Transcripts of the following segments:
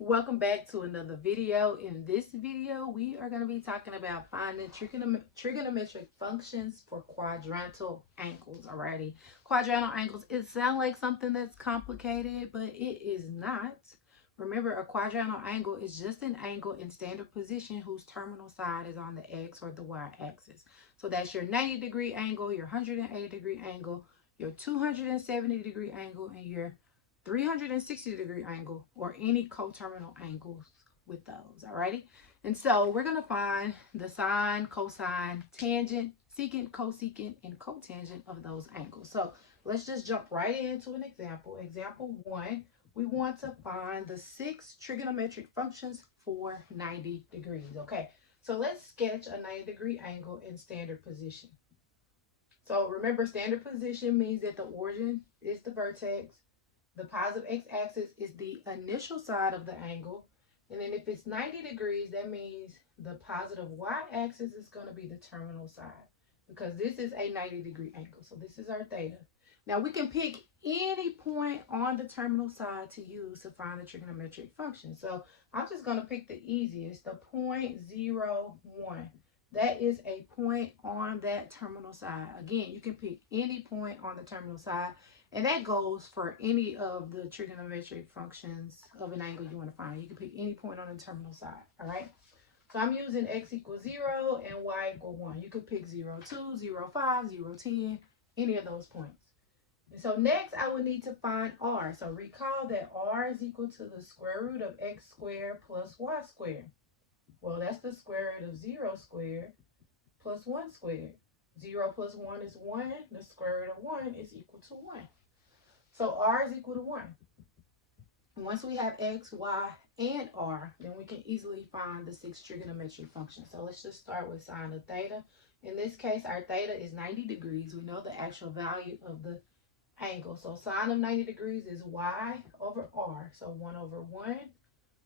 Welcome back to another video. In this video, we are going to be talking about finding trigonometric functions for quadrantal angles. Alrighty, quadrantal angles, it sounds like something that's complicated, but it is not. Remember, a quadrantal angle is just an angle in standard position whose terminal side is on the x or the y axis. So that's your 90-degree angle, your 180-degree angle, your 270-degree angle, and your 360-degree angle, or any coterminal angles with those. Alrighty, and so we're going to find the sine, cosine, tangent, secant, cosecant, and cotangent of those angles. So let's just jump right into an example. Example 1, we want to find the 6 trigonometric functions for 90 degrees. Okay, so let's sketch a 90-degree angle in standard position. So remember, standard position means that the origin is the vertex, the positive x-axis is the initial side of the angle. And then if it's 90 degrees, that means the positive y-axis is going to be the terminal side, because this is a 90-degree angle. So this is our theta. Now we can pick any point on the terminal side to use to find the trigonometric function. So I'm just going to pick the easiest, the point 0, 1. That is a point on that terminal side. Again, you can pick any point on the terminal side. And that goes for any of the trigonometric functions of an angle you want to find. You can pick any point on the terminal side, all right? So I'm using x equals 0 and y equal 1. You could pick 0, 2, 0, 5, 0, 10, any of those points. And so next I would need to find r. So recall that r is equal to the square root of x squared plus y squared. Well, that's the square root of 0 squared plus 1 squared. 0 plus 1 is 1. The square root of 1 is equal to 1. So r is equal to 1. Once we have x, y, and r, then we can easily find the 6 trigonometric functions. So let's just start with sine of theta. In this case, our theta is 90 degrees. We know the actual value of the angle. So sine of 90 degrees is y over r. So 1 over 1,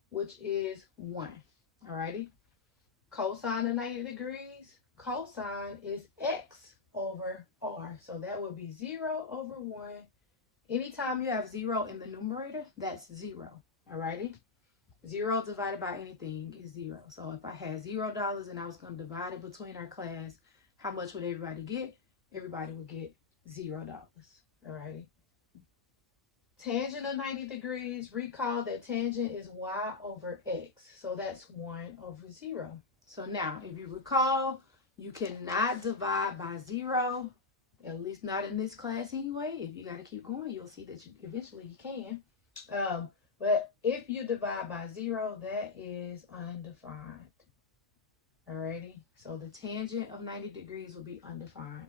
which is 1. Alrighty. Cosine of 90 degrees, cosine is x over r. So that would be 0 over 1. Anytime you have 0 in the numerator, that's 0. Alrighty? 0 divided by anything is 0. So if I had $0 and I was going to divide it between our class, how much would everybody get? Everybody would get $0. Alrighty? Tangent of 90 degrees, recall that tangent is y over x. So that's 1 over 0. So now, if you recall, you cannot divide by 0. At least not in this class anyway. If you got to keep going, you'll see that eventually you can. But if you divide by 0, that is undefined. Alrighty. So the tangent of 90 degrees will be undefined.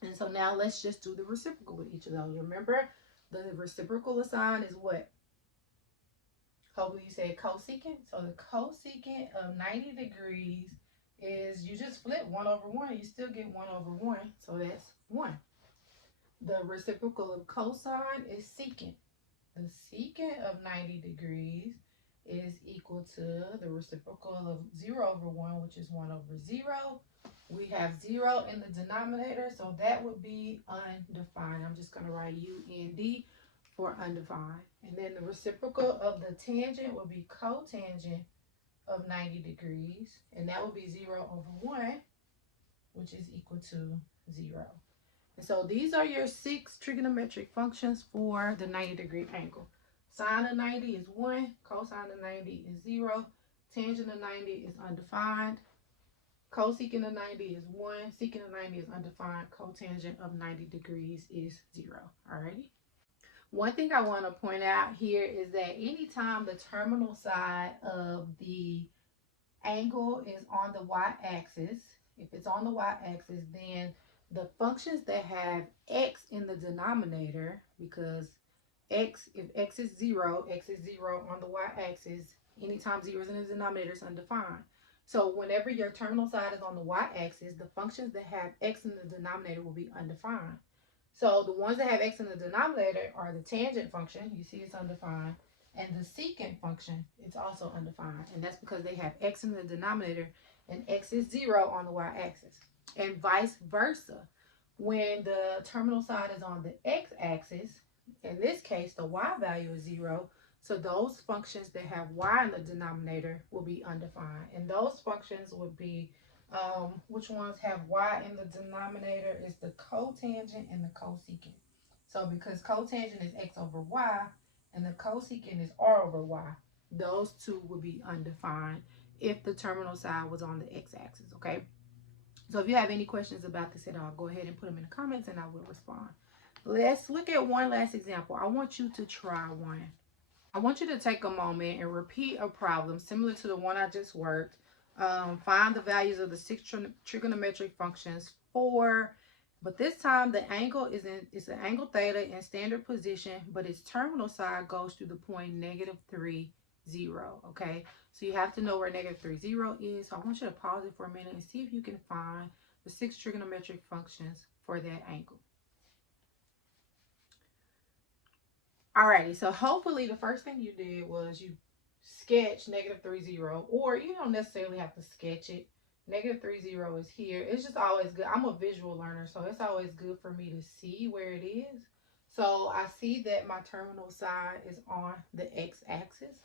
And so now let's just do the reciprocal with each of those. Remember, the reciprocal of sine is what? Hopefully you said cosecant. So the cosecant of 90 degrees is, you just flip 1 over 1, you still get 1 over 1, so that's 1. The reciprocal of cosine is secant. The secant of 90 degrees is equal to the reciprocal of 0 over 1, which is 1 over 0. We have 0 in the denominator, so that would be undefined. I'm just going to write UND for undefined. And then the reciprocal of the tangent will be cotangent of 90 degrees, and that will be 0 over 1, which is equal to 0. And so these are your 6 trigonometric functions for the 90-degree angle. Sine of 90 is 1, cosine of 90 is 0, tangent of 90 is undefined, cosecant of 90 is 1, secant of 90 is undefined, cotangent of 90 degrees is 0. Alrighty. One thing I want to point out here is that anytime the terminal side of the angle is on the y-axis, if it's on the y-axis, then the functions that have x in the denominator, because x, if x is 0 on the y-axis, anytime 0 is in the denominator, it's undefined. So whenever your terminal side is on the y-axis, the functions that have x in the denominator will be undefined. So the ones that have x in the denominator are the tangent function. You see it's undefined. And the secant function, it's also undefined. And that's because they have x in the denominator and x is 0 on the y-axis. And vice versa. When the terminal side is on the x-axis, in this case, the y value is 0. So those functions that have y in the denominator will be undefined. And those functions would be, which ones have y in the denominator is the cotangent and the cosecant. So because cotangent is x over y and the cosecant is r over y, those two would be undefined if the terminal side was on the x-axis, okay? So if you have any questions about this at all, go ahead and put them in the comments and I will respond. Let's look at one last example. I want you to try one. I want you to take a moment and repeat a problem similar to the one I just worked. Find the values of the 6 trigonometric functions for, but this time the angle it's an angle theta in standard position, but its terminal side goes through the point -3, 0. Okay, so you have to know where -3, 0 is. So I want you to pause it for a minute and see if you can find the 6 trigonometric functions for that angle. Alrighty, so hopefully the first thing you did was you sketch -3, 0, or you don't necessarily have to sketch it. -3, 0 is here. It's just always good. I'm a visual learner, so it's always good for me to see where it is. So I see that my terminal side is on the x-axis.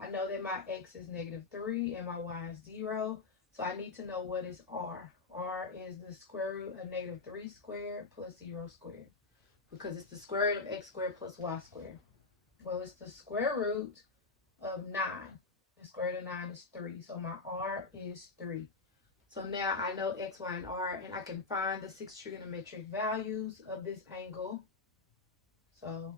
I know that my x is -3 and my y is 0. So I need to know what is r. R is the square root of -3 squared plus 0 squared. Because it's the square root of x squared plus y squared. Well, it's the square root of 9. The square root of 9 is 3. So my r is 3. So now I know x, y, and r, and I can find the 6 trigonometric values of this angle. So,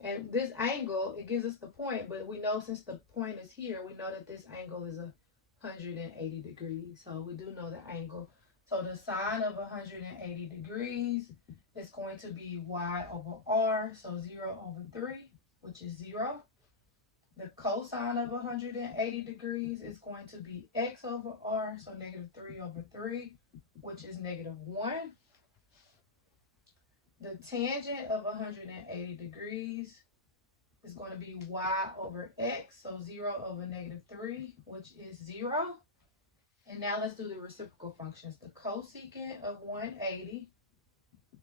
and this angle, it gives us the point, but we know since the point is here, we know that this angle is 180 degrees. So we do know the angle. So the sine of 180 degrees is going to be y over r, so 0 over 3, which is 0. The cosine of 180 degrees is going to be x over r, so -3 over 3, which is -1. The tangent of 180 degrees is going to be y over x, so 0 over -3, which is 0. And now let's do the reciprocal functions. The cosecant of 180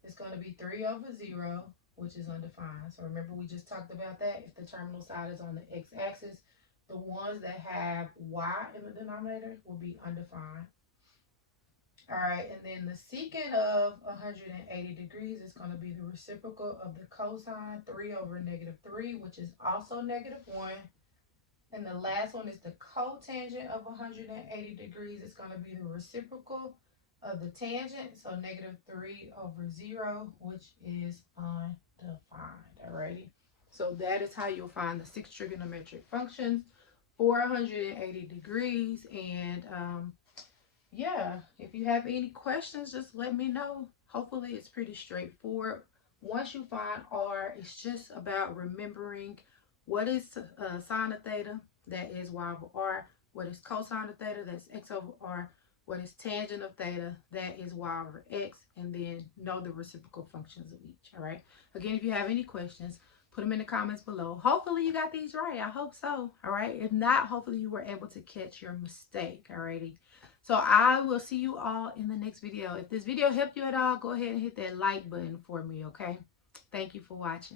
is going to be 3 over 0, which is undefined. So remember we just talked about that. If the terminal side is on the x-axis, the ones that have y in the denominator will be undefined. All right, and then the secant of 180 degrees is going to be the reciprocal of the cosine, 3 over -3, which is also -1. And the last one is the cotangent of 180 degrees. It's going to be the reciprocal of the tangent. So -3 over 0, which is undefined. Alrighty. So that is how you'll find the 6 trigonometric functions for 180 degrees. And yeah, if you have any questions, just let me know. Hopefully it's pretty straightforward. Once you find r, it's just about remembering what is sine of theta, that is y over r. What is cosine of theta, that's x over r. What is tangent of theta, that is y over x. And then know the reciprocal functions of each, all right? Again, if you have any questions, put them in the comments below. Hopefully you got these right. I hope so, all right? If not, hopefully you were able to catch your mistake, all righty? So I will see you all in the next video. If this video helped you at all, go ahead and hit that like button for me, okay? Thank you for watching.